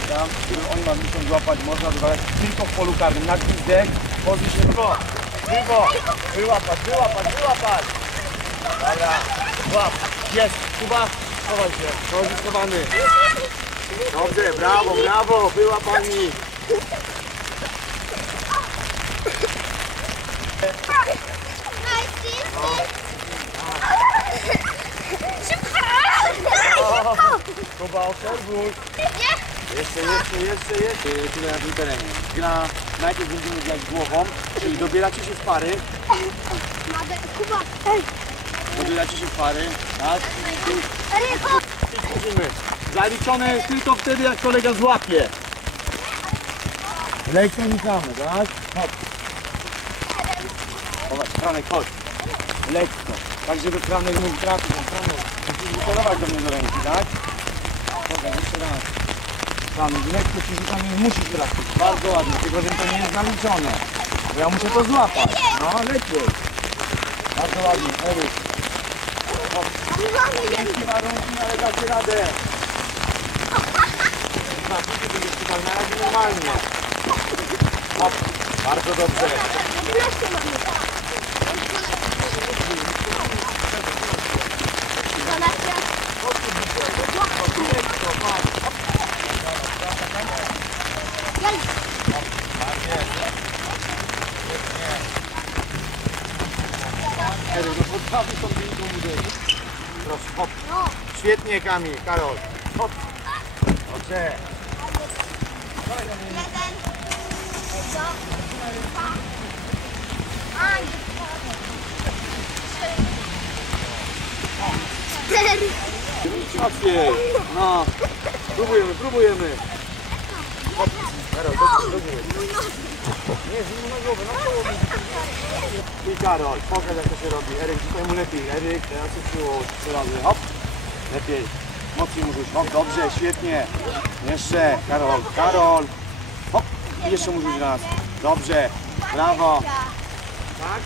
tam, który oni ma muszą złapać, można dodać tylko w polu karnym. Na gwizdek, się Wywo, wywo, wyłapać, wyłapać, wyłapać. Dobra, łap, jest, Kuba, schowaj się, chodź schowany. Dobrze, brawo, brawo, była pani. Kuba, obserwuj. Jeszcze, jeszcze, jeszcze, jeszcze. Tutaj na tym terenie. Gra, najpierw będziemy grać głową, czyli dobieracie się w pary, Kuba, ej, dobieracie się w pary, tak? Rycho! I tworzymy. Zaliczone tylko wtedy, jak kolega złapie. Lekko nikamy, tak? Hop. Chodź, Franek, chodź. Lekko. Tak, żeby Franek mógł trafić. Musisz wykorować do mnie do ręki, tak? Dobra, jeszcze raz. Ci rzucam, nie musisz trafić. Bardzo ładnie, tylko że to nie jest zaliczone. Bo ja muszę to złapać. No, lepiej. Bardzo ładnie, Eryk. Ciężkie warunki, ale radę. Na razie normalnie. Bardzo dobrze. Eryk, no potrafisz tą piłką uderzyć. Proszę, hop. Świetnie Kamil, Karol. Hop. Dobrze. Łatwiej. No. Próbujemy, próbujemy. Hop. Karol, dobrze, dobrze. Nie, z na głowę, na głowę. I Karol, pokaż jak to się robi. Eryk, tutaj mu lepiej. Eryk, teraz się przyło trzy razy. Hop. Lepiej. Mocniej mówisz. Hop, dobrze, świetnie. Jeszcze. Karol, Karol. Hop. I jeszcze mówisz raz. Dobrze. Brawo. Tak?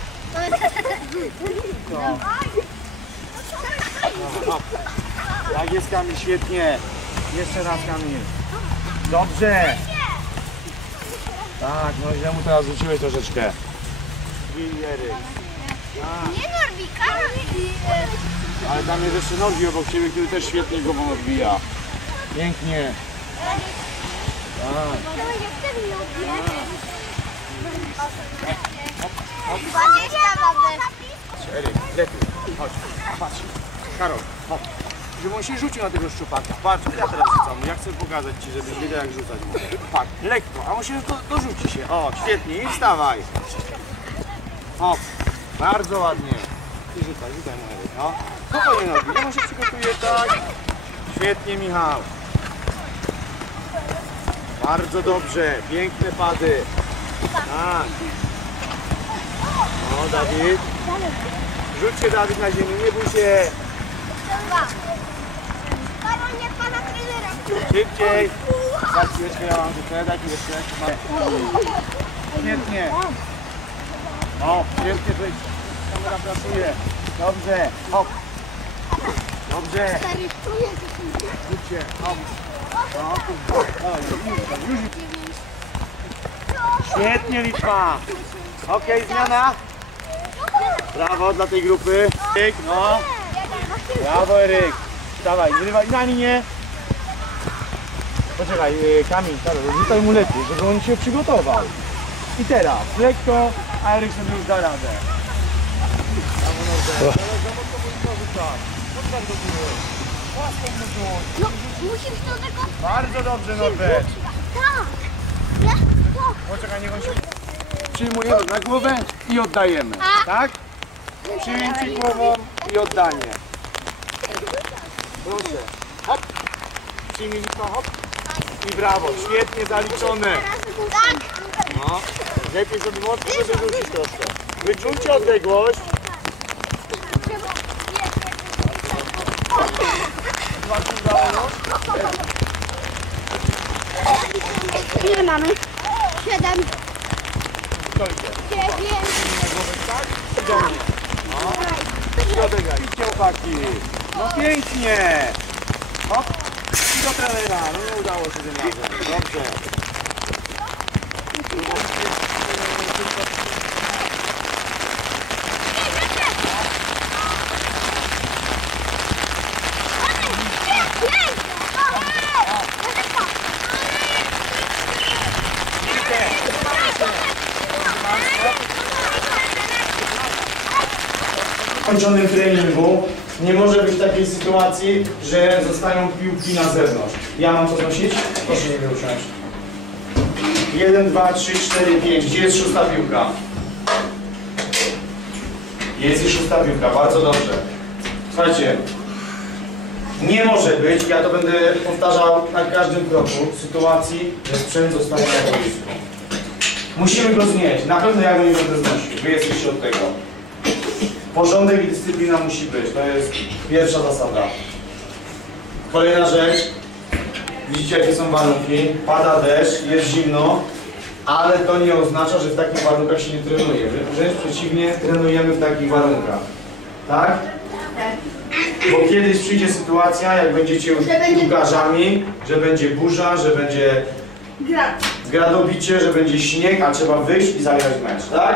No. Hop. Tak jest Kamil, świetnie. Jeszcze raz Kamil. Dobrze. Tak, no źle mu teraz rzuciłeś troszeczkę. Nie Norwika! Ale tam jest jeszcze Norwi obok ciebie, który też świetnie głową odbija. Pięknie. Tak. Eryk, lepiej. Chodź, patrz. Karol, chodź. Żeby on się rzucił na tego szczupaka. Patrz, ja teraz rzucam. Ja chcę pokazać ci, żebyś wiedział jak rzucać. Tak, lekko, a on się do, dorzuci się. O, świetnie i wstawaj. Hop, bardzo ładnie. I rzucaj, rzucaj Eryk, no. Spokojnie nogi, on się przygotuje, tak. Świetnie Michał. Bardzo dobrze, piękne pady. Tak. No Dawid. Rzuć się Dawid na ziemię, nie bój się. Szybciej. Daj chwileczkę, ja mam daj chwileczkę. Świetnie. O, świetnie, że kamera pracuje. Dobrze, hop. Dobrze, Stary, czuję, rzuć się, hop. No, tu, o, już, już. Świetnie Litwa. Okej, zmiana. Brawo dla tej grupy. Eryk, no. Brawo Eryk. Dawaj, zrywaj na linię. Poczekaj, yy, Kamil, Karol, rzucaj mu lepiej, żeby on się przygotował. I teraz, lekko, a Eryk sobie już da radę. Norbert. Za mocno powinno rzucać. Podstaw do góry. Łaską mu. No, musisz do tego... Bardzo dobrze Norbert. Tak! Ja, to. Poczekaj, niech on się... Przyjmujemy na głowę i oddajemy. Tak? Przyjęcie głową i oddanie. Proszę. Hop. Przyjmij Litwa, hop. I brawo. Świetnie zaliczone. Tak! No. Lepiej sobie mocno, żeby rzucić troszkę. Wyczujcie odległość. Ile mamy? Siedem, Stójcie. dziewięć, Na głowę tak i do mnie. No. I odegraj. Idźcie chłopaki. No pięknie. Hop. do trenera. No nie udało się tym razem. Dobrze. W kończonym treningu nie może być takiej sytuacji, że zostają piłki na zewnątrz. Ja mam to nosić? Proszę nie usiąść. 1, 2, 3, 4, 5. Gdzie jest szósta piłka? Jest i szósta piłka, bardzo dobrze. Słuchajcie, nie może być, ja to będę powtarzał na każdym kroku, sytuacji, że sprzęt zostaje na boisku. Musimy go znieść. Na pewno ja go nie będę znosił. Wy jesteście od tego. Porządek i dyscyplina musi być. To jest pierwsza zasada. Kolejna rzecz. Widzicie jakie są warunki. Pada deszcz, jest zimno, ale to nie oznacza, że w takich warunkach się nie trenuje. Wręcz przeciwnie, trenujemy w takich warunkach. Tak? Bo kiedyś przyjdzie sytuacja, jak będziecie już piłkarzami, że będzie burza, że będzie Gra. gradobicie, że będzie śnieg, a trzeba wyjść i zagrać mecz, tak?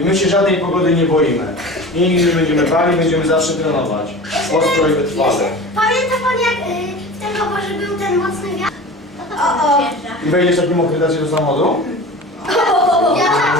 I my się żadnej pogody nie boimy. I nigdy nie będziemy bali, będziemy zawsze trenować. Ostro i wytrwale. Pamięta pan jak y, w tym rowerze był ten mocny wiatr? O, o. I wejdziesz takim okrytacie do samochodu? Ja